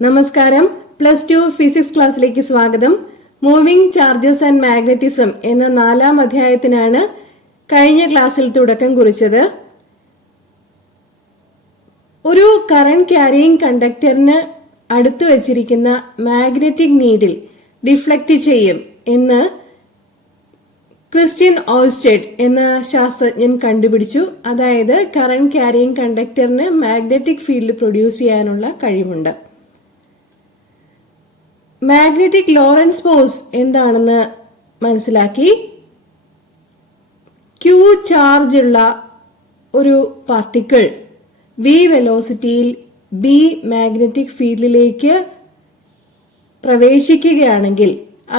നമസ്കാരം. +2 ഫിസിക്സ് ക്ലാസ്സിലേക്ക് സ്വാഗതം. മൂവിംഗ് ചാർജസ് ആൻഡ് മാഗ്നറ്റിസം എന്ന 4-ാം അധ്യായത്തിനാണ് കഴിഞ്ഞ ക്ലാസ്സിൽ തുടക്കം കുറിച്ചത്. ഒരു കറന്റ് ക്യാരിയിങ് കണ്ടക്ടറിന് അടുത്തു വച്ചിരിക്കുന്ന മാഗ്നറ്റിക് നീഡിൽ ഡിഫ്ലക്ട് ചെയ്യും എന്ന് ക്രിസ്റ്റ്യൻ ഓഴ്സ്റ്റഡ് എന്ന ശാസ്ത്രജ്ഞൻ കണ്ടുപിടിച്ചു. അതായത് കറന്റ് ക്യാരിയിങ് കണ്ടക്ടറിന് മാഗ്നറ്റിക് ഫീൽഡ് പ്രൊഡ്യൂസ് ചെയ്യാനുള്ള കഴിവുണ്ട്. മാഗ്നറ്റിക് ലോറൻസ് ഫോഴ്സ് എന്താണെന്ന് മനസ്സിലാക്കി. Q ചാർജ് ഉള്ള ഒരു പാർട്ടിക്കിൾ v വെലോസിറ്റിയിൽ B മാഗ്നറ്റിക് ഫീൽഡിലേക്ക് പ്രവേശിക്കുകയാണെങ്കിൽ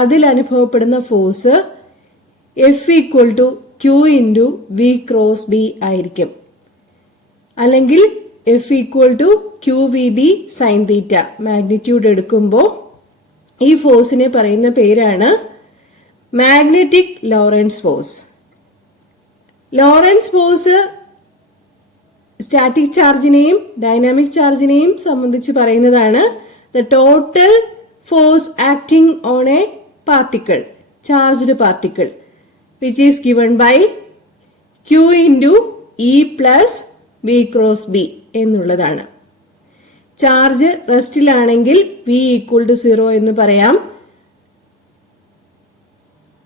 അതിൽ അനുഭവപ്പെടുന്ന force F = Q × V × B ആയിരിക്കും. അല്ലെങ്കിൽ F = QVB sin θ. മാഗ്നിറ്റ്യൂഡ് എടുക്കുമ്പോൾ ഈ ഫോഴ്സിനെ പറയുന്ന പേരാണ് magnetic Lorentz force. Lorentz force static ചാർജിനെയും ഡൈനാമിക് ചാർജിനെയും സംബന്ധിച്ച് പറയുന്നതാണ്. The total force acting on a particle, charged particle, which is given by Q × E + V × B എന്നുള്ളതാണ്. ചാർജ് റെസ്റ്റിലാണെങ്കിൽ V = 0 എന്ന് പറയാം.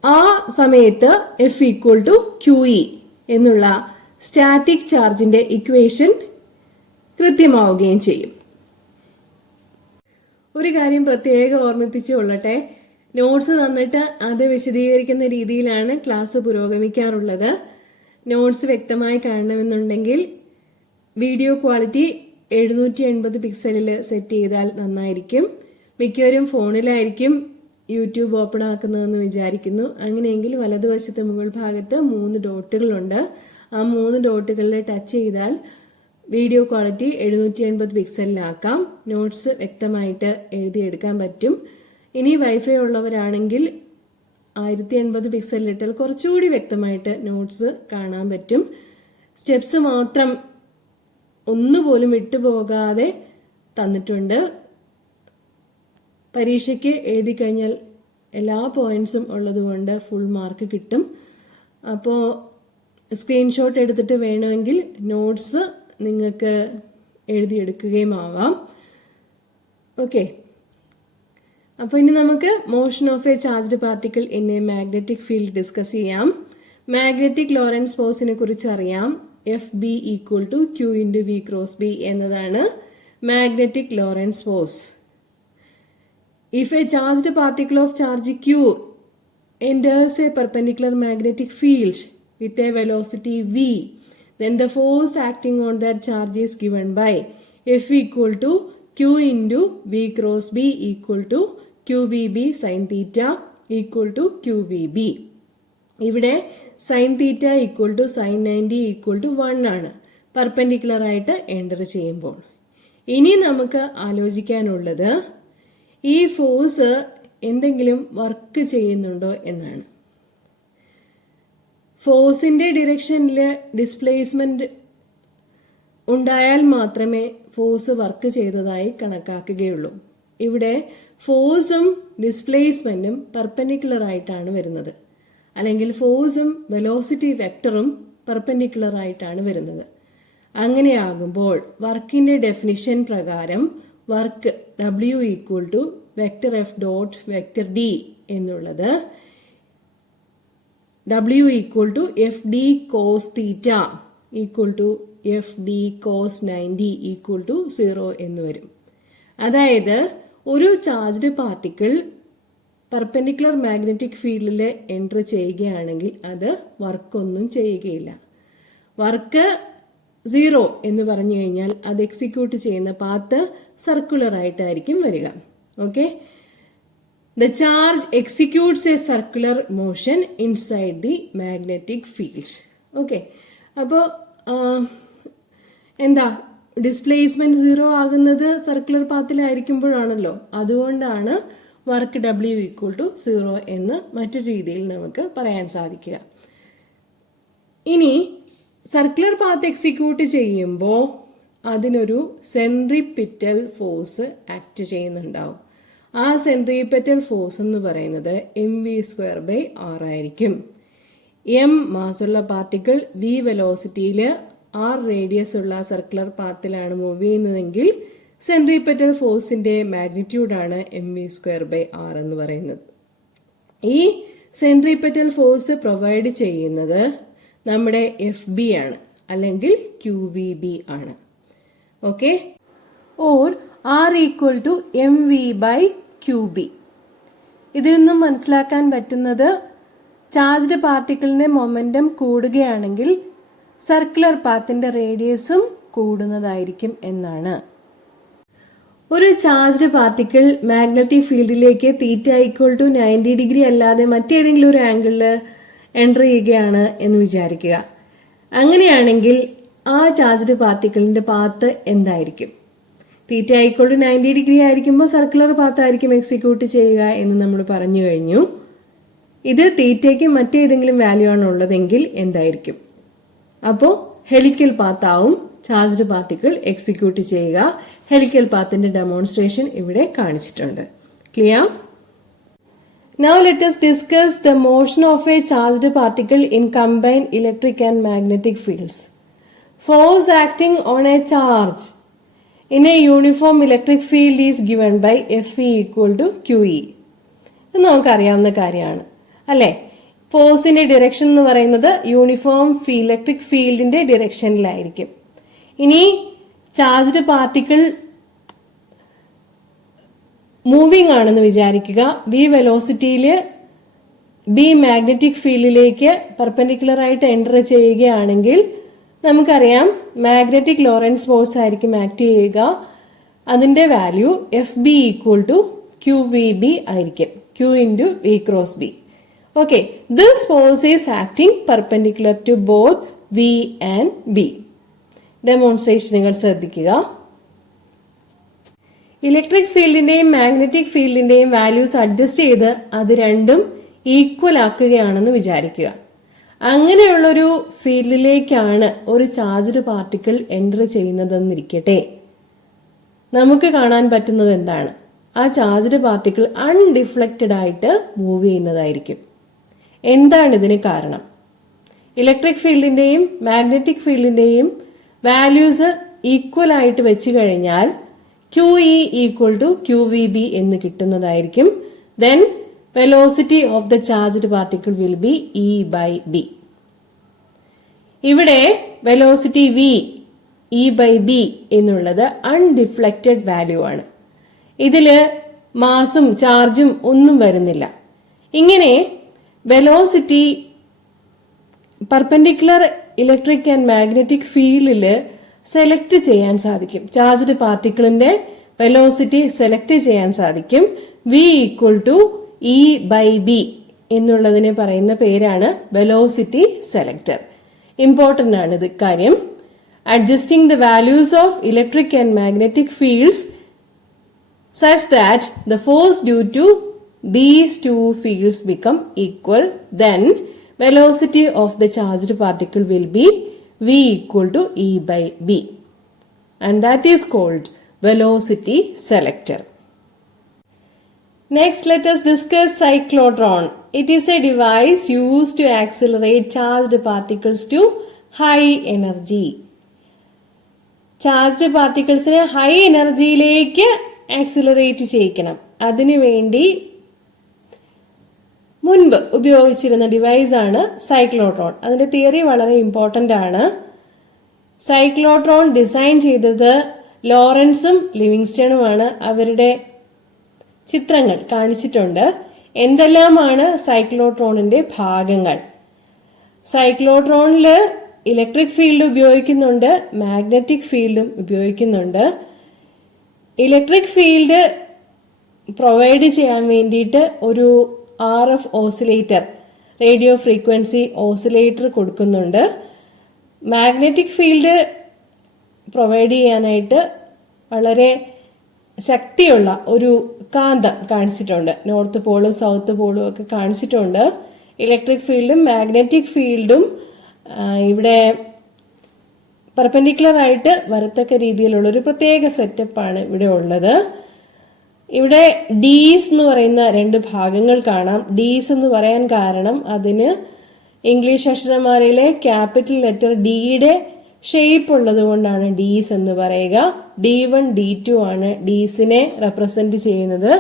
ആ സമയത്ത് F = QE എന്നുള്ള സ്റ്റാറ്റിക് ചാർജിന്റെ ഇക്വേഷൻ കൃത്യമാവുകയും ചെയ്യും. ഒരു കാര്യം പ്രത്യേകം ഓർമ്മിപ്പിച്ചുകൊള്ളട്ടെ, നോട്ട്സ് തന്നിട്ട് അത് വിശദീകരിക്കുന്ന രീതിയിലാണ് ക്ലാസ് പുരോഗമിക്കാറുള്ളത്. നോട്ട്സ് വ്യക്തമായി കാണണമെന്നുണ്ടെങ്കിൽ വീഡിയോ ക്വാളിറ്റി 780 പിക്സലിൽ സെറ്റ് ചെയ്താൽ നന്നായിരിക്കും. മിക്കവരും ഫോണിലായിരിക്കും യൂട്യൂബ് ഓപ്പൺ ആക്കുന്നതെന്ന് വിചാരിക്കുന്നു. അങ്ങനെയെങ്കിൽ വലതുവശത്തെ മുകൾ ഭാഗത്ത് 3 ഡോട്ടുകളുണ്ട്. ആ 3 ഡോട്ടുകളിൽ ടച്ച് ചെയ്താൽ വീഡിയോ ക്വാളിറ്റി 780 പിക്സലിലാക്കാം. നോട്ട്സ് വ്യക്തമായിട്ട് എഴുതിയെടുക്കാൻ പറ്റും. ഇനി വൈഫൈ ഉള്ളവരാണെങ്കിൽ 1080 പിക്സലിലിട്ടാൽ കുറച്ചുകൂടി വ്യക്തമായിട്ട് നോട്ട്സ് കാണാൻ പറ്റും. സ്റ്റെപ്സ് മാത്രം ഒന്നുപോലും വിട്ടുപോകാതെ തന്നിട്ടുണ്ട്. പരീക്ഷയ്ക്ക് എഴുതി കഴിഞ്ഞാൽ എല്ലാ പോയിന്റ്സും ഉള്ളതുകൊണ്ട് ഫുൾ മാർക്ക് കിട്ടും. അപ്പോൾ സ്ക്രീൻഷോട്ട് എടുത്തിട്ട് വേണമെങ്കിൽ നോട്ട്സ് നിങ്ങൾക്ക് എഴുതിയെടുക്കുകയും ആവാം. ഓക്കെ, അപ്പോൾ ഇനി നമുക്ക് motion of A charged particle in A magnetic field discuss ചെയ്യാം. മാഗ്നറ്റിക് ലോറൻസ് ഫോഴ്സിനെ കുറിച്ച് അറിയാം. FB = Q × V × B എന്നതാണ് magnetic Lorentz force. If a charged particle of charge Q enters a perpendicular magnetic field with a velocity V, then the force acting on that charge is given by F = Q × V × B = QVB sin θ = QVB. ഇവിടെ sin θ = sin 90 = 1 ആണ് perpendicular ആയിട്ട് enter ചെയ്യുമ്പോൾ. ഇനി നമുക്ക് ആലോചിക്കാനുള്ളത് ഈ force എന്തെങ്കിലും work ചെയ്യുന്നുണ്ടോ എന്നാണ്. ഫോഴ്സിന്റെ ഡിറക്ഷനിൽ ഡിസ്പ്ലേസ്മെന്റ് ഉണ്ടായാൽ മാത്രമേ ഫോഴ്സ് വർക്ക് ചെയ്തതായി കണക്കാക്കുകയുള്ളൂ. ഇവിടെ ഫോഴ്സും ഡിസ്പ്ലേസ്മെന്റും പെർപെൻഡിക്കുലർ ആയിട്ടാണ് വരുന്നത്. അല്ലെങ്കിൽ ഫോഴ്സും വെലോസിറ്റി വെക്ടറും പെർപെൻഡിക്കുലർ ആയിട്ടാണ് വരുന്നത്. അങ്ങനെയാകുമ്പോൾ വർക്കിന്റെ ഡെഫിനിഷൻ പ്രകാരം work W = vector F dot vector D എന്നുള്ളത് W = FD cos θ = FD cos 90 = 0 എന്ന് വരും. അതായത് ഒരു ചാർജ്ഡ് പാർട്ടിക്കിൾ പെർപെൻഡിക്കുലർ മാഗ്നറ്റിക് ഫീൽഡിൽ എൻറ്റർ ചെയ്യുകയാണെങ്കിൽ അത് വർക്കൊന്നും ചെയ്യുകയില്ല. വർക്ക് 0 എന്ന് പറഞ്ഞു കഴിഞ്ഞാൽ അത് എക്സിക്യൂട്ട് ചെയ്യുന്ന പാത്ത് സർക്കുലർ ആയിട്ടായിരിക്കും വരിക. Okay, the charge executes A circular motion inside the magnetic field. Okay, അപ്പോൾ എന്താ ഡിസ്പ്ലേസ്മെന്റ് 0 ആകുന്നത് സർക്കുലർ പാത്തിലായിരിക്കുമ്പോഴാണല്ലോ. അതുകൊണ്ടാണ് വർക്ക് W = 0 എന്ന് മറ്റൊരു രീതിയിൽ നമുക്ക് പറയാൻ സാധിക്കുക. ഇനി സർക്കുലർ പാത്ത് എക്സിക്യൂട്ട് ചെയ്യുമ്പോൾ അതിനൊരു സെൻട്രിപിറ്റൽ ഫോഴ്സ് ആക്ട് ചെയ്യുന്നുണ്ടാവും. ആ സെൻട്രിപിറ്റൽ ഫോഴ്സ് എന്ന് പറയുന്നത് mv²r ആയിരിക്കും. m മാസുള്ള പാർട്ടിക്കിൾ v വെലോസിറ്റിയിൽ r റേഡിയസ് ഉള്ള സർക്കുലർ പാത്തിലാണ് മൂവ് ചെയ്യുന്നതെങ്കിൽ സെൻട്രിപിറ്റൽ ഫോഴ്സിന്റെ മാഗ്നിറ്റ്യൂഡാണ് mv²r എന്ന് പറയുന്നത്. ഈ സെൻട്രിപിറ്റൽ ഫോഴ്സ് പ്രൊവൈഡ് ചെയ്യുന്നത് നമ്മുടെ FB ആണ്, അല്ലെങ്കിൽ QVB ആണ്. Okay, or R = mv/qb. ഇതിൽ നിന്നും മനസ്സിലാക്കാൻ പറ്റുന്നത് ചാർജ്ഡ് പാർട്ടിക്കിളിന്റെ മൊമെന്റം കൂടുകയാണെങ്കിൽ സർക്കുലർ പാത്തിന്റെ റേഡിയസും കൂടുന്നതായിരിക്കും എന്നാണ്. ഒരു ചാർജ്ഡ് പാർട്ടിക്കിൾ മാഗ്നറ്റിക് ഫീൽഡിലേക്ക് θ = 90 ഡിഗ്രി അല്ലാതെ മറ്റേതെങ്കിലും ഒരു ആംഗിളിൽ എൻ്റർ ചെയ്യുകയാണ് എന്ന് വിചാരിക്കുക. അങ്ങനെയാണെങ്കിൽ ആ ചാർജ്ഡ് പാർട്ടിക്കിളിന്റെ പാത്ത് എന്തായിരിക്കും? θ = 90 ഡിഗ്രി ആയിരിക്കുമ്പോൾ സർക്കുലർ പാത്ത് ആയിരിക്കും എക്സിക്യൂട്ട് ചെയ്യുക എന്ന് നമ്മൾ പറഞ്ഞു കഴിഞ്ഞു. ഇത് തീറ്റയ്ക്ക് മറ്റേതെങ്കിലും വാല്യൂ ആണ് ഉള്ളതെങ്കിൽ എന്തായിരിക്കും? അപ്പോൾ ഹെലിക്കൽ പാത്താവും ചാർജ്ഡ് പാർട്ടിക്കിൾ എക്സിക്യൂട്ട് ചെയ്യുക. ഹെലിക്കൽ പാത്തിന്റെ ഡെമോൺസ്ട്രേഷൻ ഇവിടെ കാണിച്ചിട്ടുണ്ട്. Clear? Now let us discuss the motion of a charged particle in combined electric and magnetic fields. Force acting on a charge in a uniform electric field is given by Fe = QE. ഇത് നമുക്കറിയാവുന്ന കാര്യമാണ് അല്ലേ? ഫോഴ്സിന്റെ direction എന്ന് പറയുന്നത് uniform electric ഫീൽഡിന്റെ ഡിറക്ഷനിലായിരിക്കും. ഇനി charged particle moving ആണെന്ന് വിചാരിക്കുക. v വെലോസിറ്റിയിൽ b മാഗ്നറ്റിക് ഫീൽഡിലേക്ക് പെർപെൻഡിക്കുലർ ആയിട്ട് എൻ്റർ ചെയ്യുകയാണെങ്കിൽ നമുക്കറിയാം മാഗ്നറ്റിക് ലോറൻസ് ഫോഴ്സ് ആയിരിക്കും ആക്ട് ചെയ്യുക. അതിന്റെ വാല്യൂ FB = QVB ആയിരിക്കും. Q × V×B. Okay, this force is acting perpendicular to both V and B. ഡെമോൺസ്ട്രേഷനുകൾ ശ്രദ്ധിക്കുക. ഇലക്ട്രിക് ഫീൽഡിന്റെയും മാഗ്നറ്റിക് ഫീൽഡിന്റെയും വാല്യൂസ് അഡ്ജസ്റ്റ് ചെയ്ത് അത് രണ്ടും ഈക്വൽ ആക്കുകയാണെന്ന് വിചാരിക്കുക. അങ്ങനെയുള്ളൊരു ഫീൽഡിലേക്കാണ് ഒരു ചാർജ്ഡ് പാർട്ടിക്കിൾ എൻ്റർ ചെയ്യുന്നതെന്നിരിക്കട്ടെ. നമുക്ക് കാണാൻ പറ്റുന്നത് എന്താണ്? ആ ചാർജ്ഡ് പാർട്ടിക്കിൾ അൺഡിഫ്ലക്റ്റഡ് ആയിട്ട് മൂവ് ചെയ്യുന്നതായിരിക്കും. എന്താണ് ഇതിന് കാരണം? ഇലക്ട്രിക് ഫീൽഡിന്റെയും മാഗ്നറ്റിക് ഫീൽഡിന്റെയും വാല്യൂസ് ഈക്വൽ ആയിട്ട് വെച്ച് കഴിഞ്ഞാൽ QE = QVB എന്ന് കിട്ടുന്നതായിരിക്കും. Then velocity of the charged particle will be E/B. ഇവിടെ വെലോസിറ്റി V E/B എന്നുള്ളത് അൺഡിഫ്ലക്റ്റഡ് വാല്യൂ ആണ്. ഇതില് മാസും ചാർജും ഒന്നും വരുന്നില്ല. ഇങ്ങനെ velocity perpendicular electric and magnetic ഫീൽഡില് സെലക്ട് ചെയ്യാൻ സാധിക്കും. ചാർജ്ഡ് പാർട്ടിക്കിളിന്റെ വെലോസിറ്റി സെലക്ട് ചെയ്യാൻ സാധിക്കും. V = E/B എന്നുള്ളതിനെ പറയുന്ന പേരാണ് വെലോസിറ്റി സെലക്ടർ. ഇമ്പോർട്ടന്റ് ആണ് ഇത് കാര്യം. Adjusting the values of electric and magnetic fields such that the force due to these two fields become equal, then velocity of the charged particle will be V = E/B, and that is called velocity selector. Next, let us discuss cyclotron. It is a device used to accelerate charged particles to high energy. Charged പാർട്ടിക്കിൾസിനെ high എനർജിയിലേക്ക് accelerate ചെയ്യിക്കണം. അതിനുവേണ്ടി മുൻപ് ഉപയോഗിച്ചിരുന്ന ഡിവൈസാണ് cyclotron. അതിന്റെ theory വളരെ important ആണ്. സൈക്ലോട്രോൺ ഡിസൈൻ ചെയ്തത് ലോറൻസും ലിവിങ്സ്റ്റണുമാണ്. അവരുടെ ചിത്രങ്ങൾ കാണിച്ചിട്ടുണ്ട്. എന്തെല്ലാമാണ് സൈക്ലോട്രോണിന്റെ ഭാഗങ്ങൾ? സൈക്ലോട്രോണില് ഇലക്ട്രിക് ഫീൽഡ് ഉപയോഗിക്കുന്നുണ്ട്, മാഗ്നറ്റിക് ഫീൽഡും ഉപയോഗിക്കുന്നുണ്ട്. ഇലക്ട്രിക് ഫീൽഡ് പ്രൊവൈഡ് ചെയ്യാൻ വേണ്ടിയിട്ട് ഒരു RF oscillator, radio frequency oscillator കൊടുക്കുന്നുണ്ട്. മാഗ്നറ്റിക് ഫീൽഡ് പ്രൊവൈഡ് ചെയ്യാനായിട്ട് വളരെ ശക്തിയുള്ള ഒരു കാന്തം കാണിച്ചിട്ടുണ്ട്. നോർത്ത് പോളും സൗത്ത് പോളും ഒക്കെ കാണിച്ചിട്ടുണ്ട്. ഇലക്ട്രിക് ഫീൽഡും മാഗ്നറ്റിക് ഫീൽഡും ഇവിടെ പെർപെൻഡിക്കുലർ ആയിട്ട് വരത്തക്ക രീതിയിലുള്ള ഒരു പ്രത്യേക സെറ്റപ്പാണ് ഇവിടെ ഉള്ളത്. ഇവിടെ ഡീസ് എന്ന് പറയുന്ന രണ്ട് ഭാഗങ്ങൾ കാണാം. ഡീസ് എന്ന് പറയാൻ കാരണം അതിന് ഇംഗ്ലീഷ് അക്ഷരമാലയിലെ ക്യാപിറ്റൽ ലെറ്റർ ഡിയുടെ ഷേപ്പ് ഉള്ളത് കൊണ്ടാണ് ഡീസ് എന്ന് പറയുക. D1 D2 ആണ് ഡീസിനെ റെപ്രസെന്റ് ചെയ്യുന്നത്.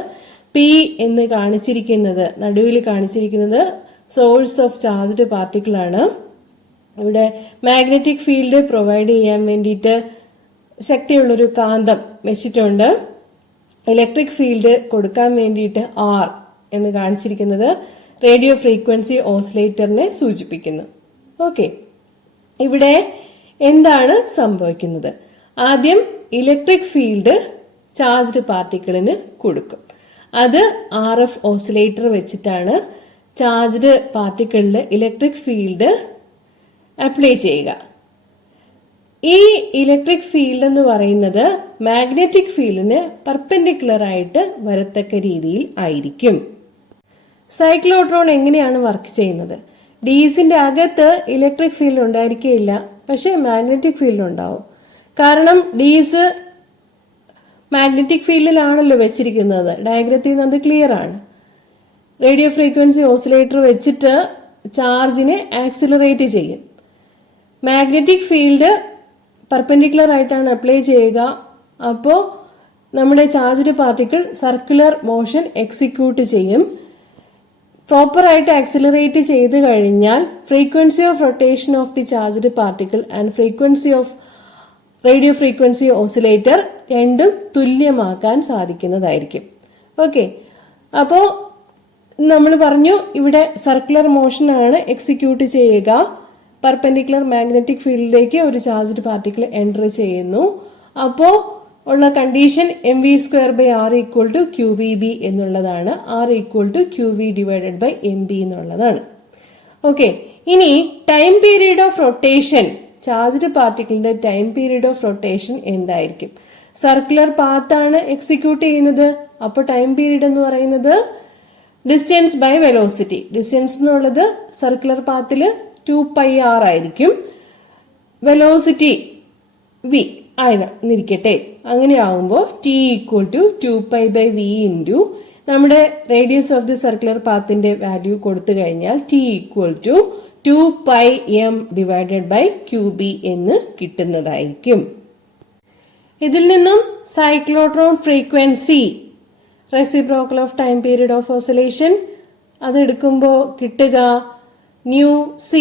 പി എന്ന് കാണിച്ചിരിക്കുന്നത്, നടുവിൽ കാണിച്ചിരിക്കുന്നത് സോഴ്സ് ഓഫ് ചാർജ്ഡ് പാർട്ടിക്കിൾ ആണ്. ഇവിടെ മാഗ്നറ്റിക് ഫീൽഡ് പ്രൊവൈഡ് ചെയ്യാൻ വേണ്ടിയിട്ട് ശക്തിയുള്ളൊരു കാന്തം വെച്ചിട്ടുണ്ട്. ഇലക്ട്രിക് ഫീൽഡ് കൊടുക്കാൻ വേണ്ടിയിട്ട് ആർ എന്ന് കാണിച്ചിരിക്കുന്നത് റേഡിയോ ഫ്രീക്വൻസി ഓസിലേറ്ററിനെ സൂചിപ്പിക്കുന്നു. ഓക്കെ, ഇവിടെ എന്താണ് സംഭവിക്കുന്നത്? ആദ്യം ഇലക്ട്രിക് ഫീൽഡ് ചാർജ്ഡ് പാർട്ടിക്കിളിന് കൊടുക്കും. അത് RF ഓസിലേറ്റർ വെച്ചിട്ടാണ് ചാർജ്ഡ് പാർട്ടിക്കിളിൽ ഇലക്ട്രിക് ഫീൽഡ് അപ്ലൈ ചെയ്യുക. ഈ ഇലക്ട്രിക് ഫീൽഡ് എന്ന് പറയുന്നത് മാഗ്നറ്റിക് ഫീൽഡിന് പെർപെൻഡിക്കുലർ ആയിട്ട് വരത്തക്ക രീതിയിൽ ആയിരിക്കും. സൈക്ലോട്രോൺ എങ്ങനെയാണ് വർക്ക് ചെയ്യുന്നത്? ഡീസിന്റെ അകത്ത് ഇലക്ട്രിക് ഫീൽഡ് ഉണ്ടായിരിക്കില്ല, പക്ഷെ മാഗ്നറ്റിക് ഫീൽഡ് ഉണ്ടാവും. കാരണം ഡീസ് മാഗ്നറ്റിക് ഫീൽഡിലാണല്ലോ വെച്ചിരിക്കുന്നത്. ഡയഗ്രത്തിൽ നിന്ന് അത് ക്ലിയർ ആണ്. റേഡിയോ ഫ്രീക്വൻസി ഓസിലേറ്റർ വെച്ചിട്ട് ചാർജിനെ ആക്സിലറേറ്റ് ചെയ്യും. മാഗ്നറ്റിക് ഫീൽഡ് പെർപെൻഡിക്കുലർ ആയിട്ടാണ് അപ്ലൈ ചെയ്യുക. അപ്പോൾ നമ്മുടെ charged particle circular motion execute ചെയ്യും. പ്രോപ്പറായിട്ട് ആക്സിലറേറ്റ് ചെയ്ത് കഴിഞ്ഞാൽ frequency of rotation of the charged particle and frequency of radio frequency oscillator രണ്ടും തുല്യമാക്കാൻ സാധിക്കുന്നതായിരിക്കും. ഓക്കെ, അപ്പോൾ നമ്മൾ പറഞ്ഞു ഇവിടെ സർക്കുലർ മോഷൻ ആണ് എക്സിക്യൂട്ട് ചെയ്യുക. പെർപെൻഡിക്കുലർ മാഗ്നറ്റിക് ഫീൽഡിലേക്ക് ഒരു ചാർജ്ഡ് പാർട്ടിക്കിൾ എൻറ്റർ ചെയ്യുന്നു. അപ്പോൾ ഉള്ള കണ്ടീഷൻ mv²/r = qvb എന്നുള്ളതാണ്. r = qv / mb എന്നുള്ളതാണ്. ഓക്കെ, ഇനി time period of rotation, charged പാർട്ടിക്കിളിന്റെ ടൈം പീരീഡ് ഓഫ് റൊട്ടേഷൻ എന്തായിരിക്കും? സർക്കുലർ പാത്ത് ആണ് എക്സിക്യൂട്ട് ചെയ്യുന്നത്. അപ്പോൾ ടൈം പീരീഡ് എന്ന് പറയുന്നത് ഡിസ്റ്റൻസ് ബൈ വെലോസിറ്റി. ഡിസ്റ്റൻസ് എന്നുള്ളത് സർക്കുലർ പാത്തില് 2πr ആയിരിക്കും. വെലോസിറ്റി v ആയിരിക്കട്ടെ. അങ്ങനെയാവുമ്പോൾ t = 2π/v ഇൻറ്റു നമ്മുടെ റേഡിയസ് ഓഫ് ദി സർക്കുലർ പാത്തിന്റെ വാല്യൂ കൊടുത്തു കഴിഞ്ഞാൽ t = 2πm / qb എന്ന് കിട്ടുന്നതായിരിക്കും. ഇതിൽ നിന്നും cyclotron frequency, reciprocal of time period of oscillation, അതെടുക്കുമ്പോൾ കിട്ടുക µc,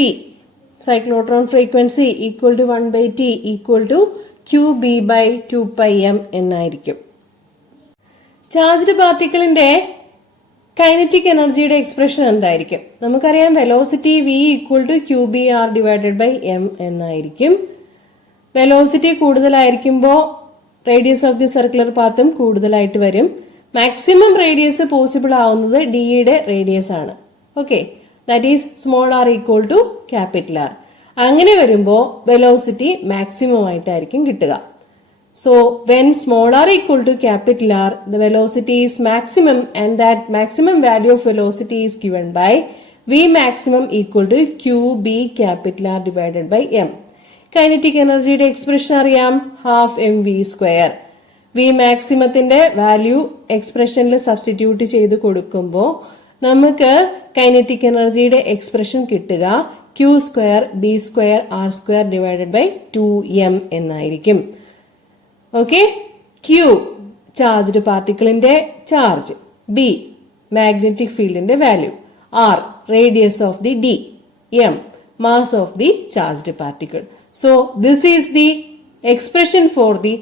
cyclotron frequency = 1/t = qb/2πm എന്നായിരിക്കും. ചാർജ്ഡ് പാർട്ടിക്കിളിന്റെ കൈനറ്റിക് എനർജിയുടെ എക്സ്പ്രഷൻ എന്തായിരിക്കും? നമുക്കറിയാം വെലോസിറ്റി v = qbr / m എന്നായിരിക്കും. വെലോസിറ്റി കൂടുതലായിരിക്കുമ്പോൾ റേഡിയസ് ഓഫ് ദി സർക്കുലർ പാത്തും കൂടുതലായിട്ട് വരും. മാക്സിമം റേഡിയസ് പോസിബിൾ ആവുന്നത് ഡിയുടെ റേഡിയസ് ആണ്. Okay, that is r = R. അങ്ങനെ വരുമ്പോൾ വെലോസിറ്റി മാക്സിമം ആയിട്ടായിരിക്കും കിട്ടുക. So when r = R, the velocity is maximum and that maximum value of velocity is given by V maximum = qb R / m. Kinetic energy expression അറിയാം, half mv². V maximത്തിന്റെ value എക്സ്പ്രഷനിൽ substitute ചെയ്ത് കൊടുക്കുമ്പോൾ നമുക്ക് kinetic എനർജിയുടെ expression കിട്ടുക q² b² r² / 2m എന്നായിരിക്കും. Okay, Q charged പാർട്ടിക്കിളിന്റെ charge, B magnetic ഫീൽഡിന്റെ value, R radius of the D, M mass of the charged particle. So this is the expression for the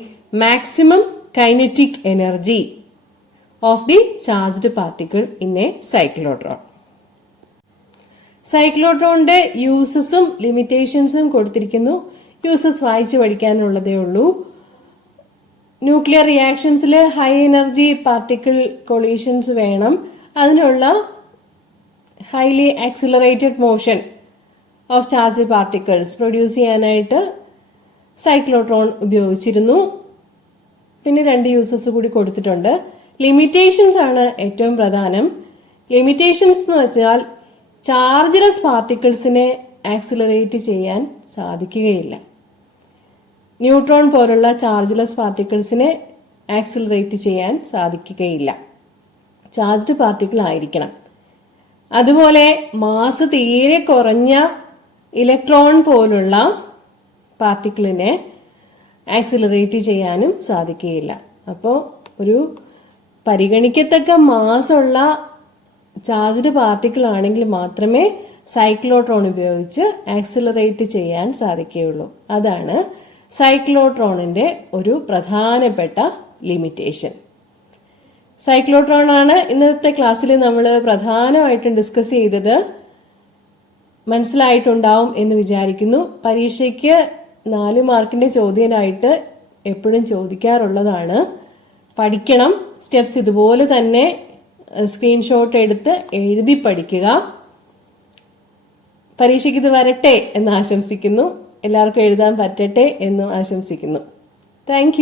maximum kinetic energy of the charged particle in a cyclotron. സൈക്ലോട്രോണിന്റെ യൂസസും ലിമിറ്റേഷൻസും കൊടുത്തിരിക്കുന്നു. Uses വായിച്ചു പഠിക്കാനുള്ളതേ ഉള്ളൂ. Nuclear റിയാക്ഷൻസിൽ high energy particle collisions വേണം. അതിനുള്ള highly accelerated motion of charge particles produce ചെയ്യാനായിട്ട് സൈക്ലോട്രോൺ ഉപയോഗിച്ചിരുന്നു. പിന്നെ 2 യൂസസ് കൂടി കൊടുത്തിട്ടുണ്ട്. ലിമിറ്റേഷൻസ് ആണ് ഏറ്റവും പ്രധാനം. ലിമിറ്റേഷൻസ് എന്ന് വെച്ചാൽ ചാർജ്ലെസ് പാർട്ടിക്കിൾസിനെ ആക്സിലറേറ്റ് ചെയ്യാൻ സാധിക്കുകയില്ല. ന്യൂട്രോൺ പോലുള്ള ചാർജ്ലെസ് പാർട്ടിക്കിൾസിനെ ആക്സിലറേറ്റ് ചെയ്യാൻ സാധിക്കുകയില്ല. ചാർജ്ഡ് പാർട്ടിക്കിൾ ആയിരിക്കണം. അതുപോലെ മാസ് തീരെ കുറഞ്ഞ ഇലക്ട്രോൺ പോലുള്ള പാർട്ടിക്കിളിനെ ആക്സിലറേറ്റ് ചെയ്യാനും സാധിക്കുകയില്ല. അപ്പോൾ ഒരു പരിഗണിക്കത്തക്ക മാസുള്ള ചാർജ്ഡ് പാർട്ടിക്കിൾ ആണെങ്കിൽ മാത്രമേ സൈക്ലോട്രോൺ ഉപയോഗിച്ച് ആക്സിലറേറ്റ് ചെയ്യാൻ സാധിക്കുകയുള്ളൂ. അതാണ് സൈക്ലോട്രോണിന്റെ ഒരു പ്രധാനപ്പെട്ട ലിമിറ്റേഷൻ. സൈക്ലോട്രോൺ ആണ് ഇന്നത്തെ ക്ലാസ്സിൽ നമ്മൾ പ്രധാനമായിട്ടും ഡിസ്കസ് ചെയ്തത്. മനസ്സിലായിട്ടുണ്ടാവും എന്ന് വിചാരിക്കുന്നു. പരീക്ഷയ്ക്ക് 4 മാർക്കിന്റെ ചോദ്യമായിട്ട് എപ്പോഴും ചോദിക്കാറുള്ളതാണ്. പഠിക്കണം. സ്റ്റെപ്സ് ഇതുപോലെ തന്നെ സ്ക്രീൻഷോട്ട് എടുത്ത് എഴുതി പഠിക്കുക. പരീക്ഷയ്ക്ക് ഇത് വരട്ടെ എന്ന് ആശംസിക്കുന്നു. എല്ലാവർക്കും എഴുതാൻ പറ്റട്ടെ എന്നും ആശംസിക്കുന്നു. താങ്ക്